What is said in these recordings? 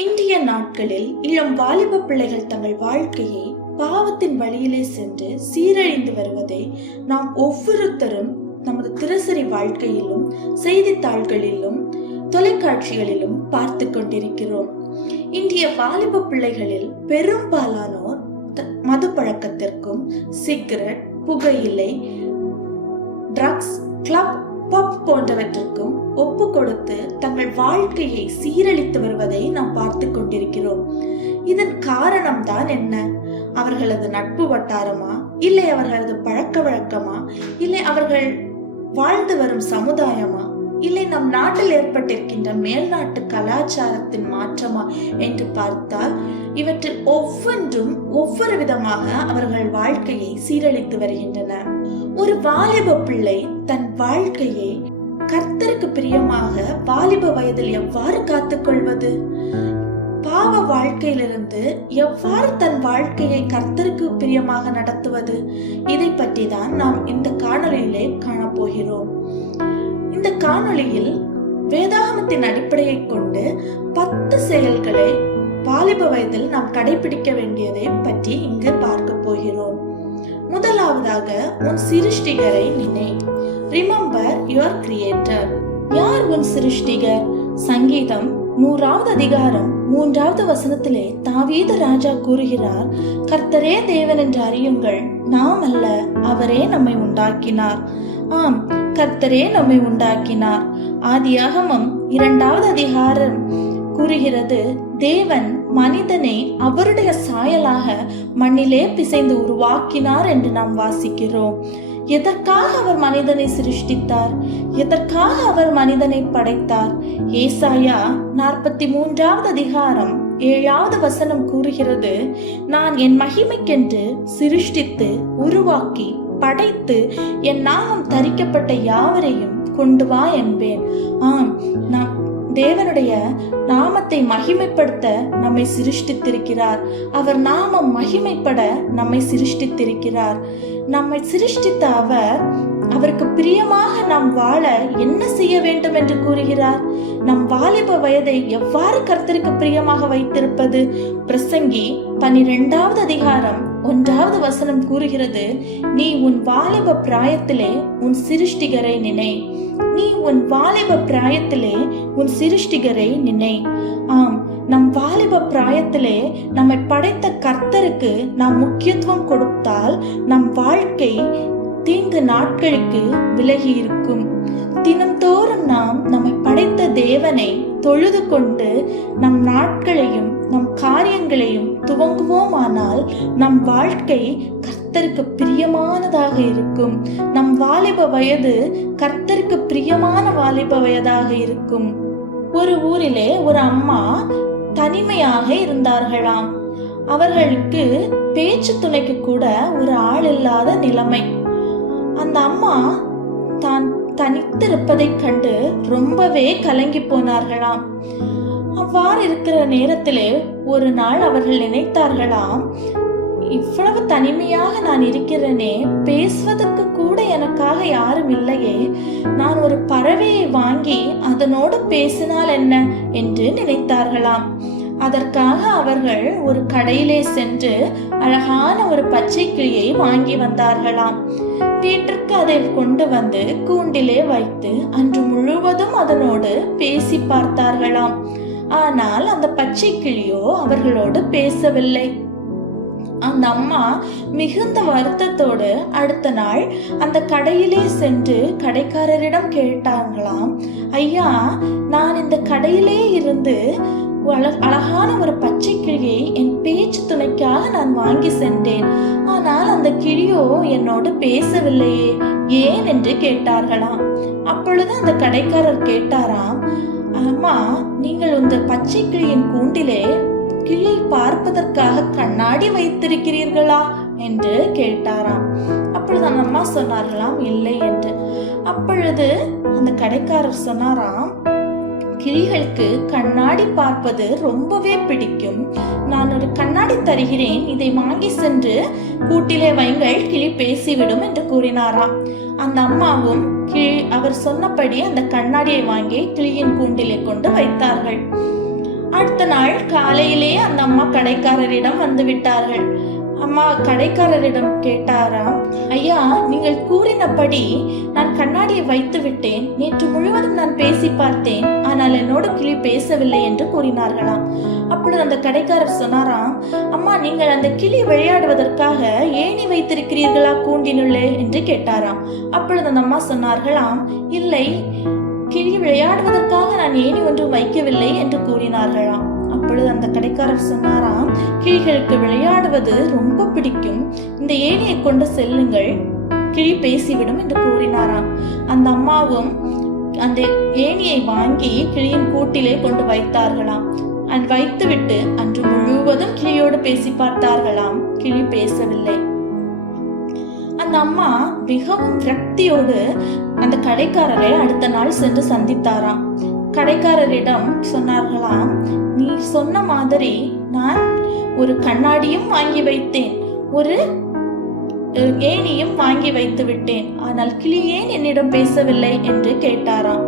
இன்றைய நாட்களில் இளம் வாலிப பிள்ளைகள் தங்கள் வாழ்க்கையை பாவத்தின் வழியிலே சென்று சீரழிந்து வருவதை நாம் ஒவ்வொருத்தரும் நமது தினசரி வாழ்க்கையிலும் செய்தித்தாள்களிலும் தொலைக்காட்சிகளிலும் பார்த்து கொண்டிருக்கிறோம். இன்றைய வாலிப பிள்ளைகளில் பெரும்பாலானோர் மது பழக்கத்திற்கும் சிகரெட், புகையிலை, ட்ரக்ஸ், கிளப், பப் போன்றவற்றிற்கும் ஒப்பு கொடுத்து தங்கள் வாழ்க்கையை சீரழித்து வருவதை நாம் பார்த்து கொண்டிருக்கிறோம். இதன் காரணம் தான் என்ன? அவர்களது நட்பு வட்டாரமா, இல்லை அவர்களது பழக்க வழக்கமா, இல்லை அவர்கள் வாழ்ந்து வரும் சமுதாயமா, இல்லை நம் நாட்டில் ஏற்பட்டிருக்கின்ற மேல்நாட்டு கலாச்சாரத்தின் மாற்றமா என்று பார்த்தால் இவற்றில் ஒவ்வொன்றும் ஒவ்வொரு விதமாக அவர்கள் வாழ்க்கையை சீரழித்து வருகின்றன. ஒரு வாலிப பிள்ளை தன் வாழ்க்கையை கர்த்தருக்கு பிரியமாக வாலிப வயதில் எவ்வாறு காத்துக்கொள்வது? பாவ வாழ்க்கையிலிருந்து எவ்வாறு தன் வாழ்க்கையை கர்த்தருக்கு பிரியமாக நடத்துவது? இதை பற்றி தான் நாம் இந்த காணொளியிலே காணப்போகிறோம். இந்த காணொளியில் வேதாகமத்தின் அடிப்படையை கொண்டு 10 செயல்களை வாலிப வயதில் நாம் கடைபிடிக்க வேண்டியதை பற்றி இங்கு பார்க்க போகிறோம். முதலாவதாக, உன் சிருஷ்டிகரை நினை. Remember your creator. யார் உன் சிருஷ்டிகர்? சங்கீதம் 100வது அதிகாரம் 3வது வசனத்திலே தாவீது ராஜா கூறுகிறார், கர்த்தரே தேவன் என்று அறியுங்கள், நாம் அல்ல, அவரே நம்மை உண்டாக்கினார். ஆம், கர்த்தரே நம்மை உண்டாக்கினார். ஆதியாகமம் 2வது அதிகாரம் கூறுகிறது, தேவன் மனிதனை அவருடைய சாயலாக மண்ணிலே பிசைந்து உருவாக்கினார் என்று நாம் வாசிக்கிறோம். எதற்காக அவர் மனிதனை சிருஷ்டித்தார்? எதற்காக அவர் மனிதனை படைத்தார்? ஏசாயா 43வது அதிகாரம் 7வது வசனம் கூறுகிறது, நான் என் மகிமைக்கென்று சிருஷ்டித்து உருவாக்கி படைத்து என் நாமம் தரிக்கப்பட்ட யாவரையும் கொண்டு வா என்பேன். ஆம், நாம் தேவனுடைய நாமத்தை மகிமைப்படுத்த நம்மை சிருஷ்டித்திருக்கிறார். அவர் நாமம் மகிமைப்பட நம்மை சிருஷ்டித்திருக்கிறார். நம்மை சிருஷ்டித்த அவர் அவருக்கு பிரியமாக நாம் வாழ என்ன செய்ய வேண்டும் என்று கூறுகிறார்? நம் வாலிப வயதை எவ்வாறு கர்த்தருக்கு பிரியமாக வைத்திருப்பது? பிரசங்கி 12வது அதிகாரம் 1வது வசனம் கூறுகிறது, நீ உன் வாலிப பிராயத்திலே உன் சிருஷ்டிகரை நினை. நீ உன் வாலிப பிராயத்திலே உன் சிருஷ்டிகரை நினை. ஆம், நம் வாலிப பிராயத்திலே நம்மை படைத்த கர்த்தருக்கு நாம் முக்கியத்துவம் கொடுத்தால் நம் வாழ்க்கை தீங்கு நாட்களுக்கு விலகி இருக்கும். தினம்தோறும் நாம் நம்மை படைத்த தேவனை தொழுது கொண்டு நம் நாட்களையும் நம் காரியங்களையும் துவங்குவோமானால் நம் வாழ்க்கை கர்த்தருக்கு பிரியமானதாக இருக்கும். நம் வாலிப வயது கர்த்தருக்கு பிரியமான வாலிப வயதாக இருக்கும். ஒரு ஊரிலே ஒரு அம்மா தனிமையாக இருந்தார்களாம். அவர்களுக்கு பேச்சு துணைக்கு கூட ஒரு ஆள் இல்லாத நிலைமை. அந்த அம்மா தான் தனித்திருப்பதை கண்டு ரொம்பவே கலங்கி போனார்களாம். அவ்வாறு இருக்கிற நேரத்திலே ஒரு நாள் அவர்கள் நினைத்தார்களாம், இவ்வளவு தனிமையாக நான் இருக்கிறேனே, பேசுவதற்கு கூட எனக்காக யாரும் இல்லையே, நான் ஒரு பறவையை வாங்கி அதனோடு பேசினால் என்ன என்று நினைத்தார்களாம். அதற்காக அவர்கள் ஒரு கடையிலே சென்று அழகான ஒரு பச்சை கிளியை வாங்கி வந்தார்களாம். வீட்டிற்கு அதை கொண்டு வந்து கூண்டிலே வைத்து அன்று முழுவதும் அதனோடு பேசி பார்த்தார்களாம். ஆனால் அந்த பச்சை கிளியோ அவர்களோடு பேசவில்லை. அந்த அம்மா மிகுந்த வருத்தத்தோடு அடுத்த நாள் அந்த கடையிலே சென்று கடைக்காரரிடம் கேட்டாங்களாம், ஐயா, நான் இந்த கடையிலே இருந்து அழகான ஒரு பச்சை கிளியை என் பேச்சு துணைக்காக நான் வாங்கி சென்றேன். ஆனால் அந்த கிளியோ என்னோடு பேசவில்லையே, ஏன் என்று கேட்டார்களாம். அப்பொழுது அந்த கடைக்காரர் கேட்டாராம், அம்மா, நீங்கள் இந்த பச்சை கிளியின் கூண்டிலே கிளியை பார்ப்பதற்காக கண்ணாடி வைத்திருக்கிறீர்களா என்று கேட்டாராம். அப்பொழுது அந்த அம்மா சொன்னார்களாம், இல்லை என்று. அப்பொழுது அந்த கடைக்காரர் சொன்னாராம், கிளிகளுக்கு கண்ணாடி பார்ப்பது ரொம்பவே பிடிக்கும். நான் ஒரு கண்ணாடி தருகிறேன், இதை வாங்கி சென்று கூட்டிலே வைங்கள், கிளி பேசிவிடும் என்று கூறினாராம். அந்த அம்மாவும் அவர் சொன்னபடி அந்த கண்ணாடியை வாங்கி கிளியின் கூண்டிலே கொண்டு வைத்தார்கள். அடுத்த நாள் காலையிலே அந்த அம்மா கடைக்காரரிடம் வந்து விட்டார்கள். அம்மா கடைக்காரரிடம் கேட்டாராம், ஐயா, நீங்கள் கூறினபடி நான் கண்ணாடியை வைத்து விட்டேன். நேற்று முழுவதும் நான் பேசி பார்த்தேன், ஆனால் என்னோட கிளி பேசவில்லை என்று கூறினார்களாம். அப்பொழுது அந்த கடைக்காரர் சொன்னாராம், அம்மா, நீங்கள் அந்த கிளி விளையாடுவதற்காக ஏணி வைத்திருக்கிறீர்களா கூண்டினுள்ளே என்று கேட்டாராம். அப்பொழுது அந்த அம்மா சொன்னார்களாம், இல்லை, கிளி விளையாடுவதற்காக நான் ஏணி ஒன்றும் வைக்கவில்லை என்று கூறினார்களாம். அப்பொழுது அந்த கடைக்காரர் சொன்னாராம், கிளிகளுக்கு விளையாடுவது ரொம்ப பிடிக்கும், இந்த ஏணியை கொண்டு செல்லுங்கள், கிளி பேசிவிடும் என்று கூறினாராம். அந்த அம்மாவும் அந்த ஏணியை வாங்கி கிளியின் கூட்டிலே கொண்டு வைத்தார்களாம். வைத்துவிட்டு அன்று முழுவதும் கிளியோடு பேசி பார்த்தார்களாம். கிளி பேசவில்லை. அந்த அம்மா மிகவும் விரக்தியோடு அந்த கடைக்காரரை அடுத்த நாள் சென்று சந்தித்தாராம். கடைக்காரரிடம் சொன்னார்களாம், நீ சொன்ன மாதிரி நான் ஒரு கண்ணாடியும் வாங்கி வைத்தேன், ஒரு ஏணியும் வாங்கி வைத்து விட்டேன், ஆனால் கிளி ஏன் என்னிடம் பேசவில்லை என்று கேட்டாராம்.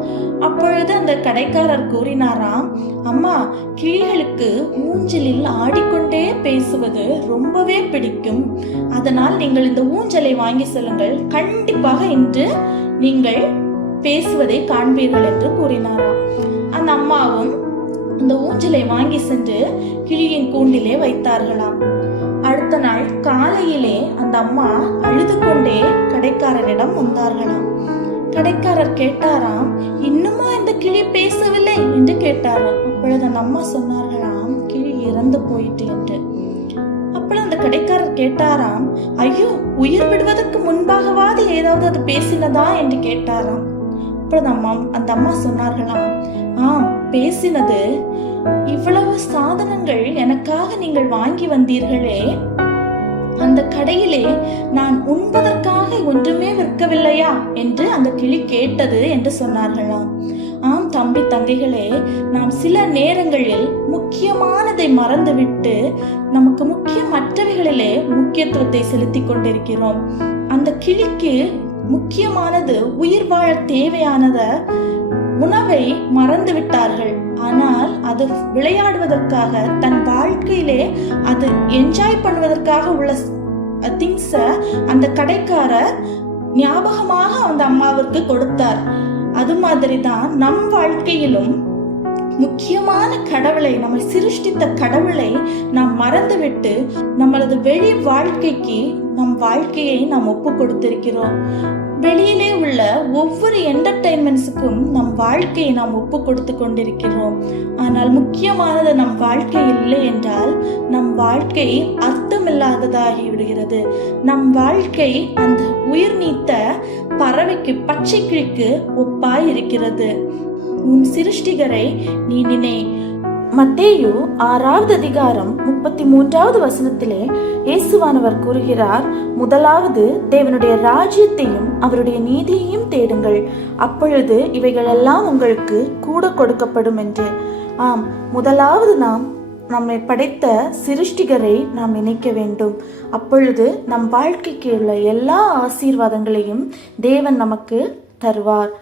அப்பொழுது அந்த கடைக்காரர் கூறினாராம், அம்மா, கிளிகளுக்கு ஊஞ்சலில் ஆடிக்கொண்டே பேசுவது ரொம்பவே பிடிக்கும், அதனால் நீங்கள் இந்த ஊஞ்சலை வாங்கி செல்லுங்கள், கண்டிப்பாக இன்று நீங்கள் பேசுவதை காண்பீர்கள் என்று கூறினாராம். அந்த அம்மாவும் அந்த ஊஞ்சலை வாங்கி சென்று கிளியின் கூண்டிலே வைத்தார்களாம். அடுத்த நாள் காலையிலே அந்த அம்மா அழுது கொண்டே கடைக்காரரிடம் வந்தார்களாம். கடைக்காரர் கேட்டாராம், இன்னுமா இந்த கிளி பேசவில்லை என்று கேட்டாராம். அப்பொழுது அந்த அம்மா சொன்னார்களாம், கிளி இறந்து போயிட்டு என்று. அப்பொழுது அந்த கடைக்காரர் கேட்டாராம், ஐயோ, உயிர் விடுவதற்கு முன்பாகவாது ஏதாவது அது பேசினதா என்று கேட்டாராம். அப்பொழுது அந்த அம்மா சொன்னார்களாம், ஆம், பேசினது. இவ்வளவு சாதனங்கள் எனக்காக நீங்கள் வாங்கி வந்தீர்களே, அந்த கடையிலே நான் உண்பதற்காக ஒன்றுமே விற்கவில்லையா என்று அந்த கிளி கேட்டது என்று சொன்னார்களாம். ஆம் தம்பி, தங்கைகளே, நாம் சில நேரங்களில் முக்கியமானதை மறந்துவிட்டு நமக்கு முக்கியமற்றவைகளிலே முக்கியத்துவத்தை செலுத்தி கொண்டிருக்கிறோம். அந்த கிளிக்கு முக்கியமானது, உயிர் வாழ தேவையானத உணவை மறந்து விட்டார்கள். ஆனால் அது விளையாடுவதற்காக, தன் வாழ்க்கையிலே அது என்ஜாய் பண்ணுவதற்காக உள்ள திங்ஸ அந்த கடைக்காரர் ஞாபகமாக அந்த அம்மாவிற்கு கொடுத்தார். அது மாதிரிதான் நம் வாழ்க்கையிலும் முக்கியமான கடவுளை, நம்மை சிருஷ்டித்த கடவுளை நாம் மறந்துவிட்டு நம்மளது வெளி வாழ்க்கைக்கு நம் வாழ்க்கையை நாம் ஒப்பு கொடுத்திருக்கிறோம். வெளியிலே உள்ள ஒவ்வொரு என்டர்டைன்மெண்ட்ஸுக்கும் நம் வாழ்க்கையை நாம் ஒப்பு கொடுத்து கொண்டிருக்கிறோம். ஆனால் முக்கியமானது நம் வாழ்க்கை இல்லை என்றால் நம் வாழ்க்கை அர்த்தமில்லாததாகி விடுகிறது. நம் வாழ்க்கை அந்த உயிர் நீத்த பறவைக்கு, பச்சை கிளிக்கு ஒப்பாய் இருக்கிறது. உன் சிருஷ்டிகரை நீ நினை. மத்தேயு 6வது அதிகாரம் 33வது வசனத்திலே இயேசுவானவர் கூறுகிறார், முதலாவது தேவனுடைய ராஜ்யத்தையும் அவருடைய நீதியையும் தேடுங்கள், அப்பொழுது இவைகளெல்லாம் உங்களுக்கு கூட கொடுக்கப்படும் என்று. ஆம், முதலாவது நாம் நம்மை படைத்த சிருஷ்டிகரை நாம் நினைக்க வேண்டும். அப்பொழுது நம் வாழ்க்கைக்கு உள்ள எல்லா ஆசீர்வாதங்களையும் தேவன் நமக்கு தருவார்.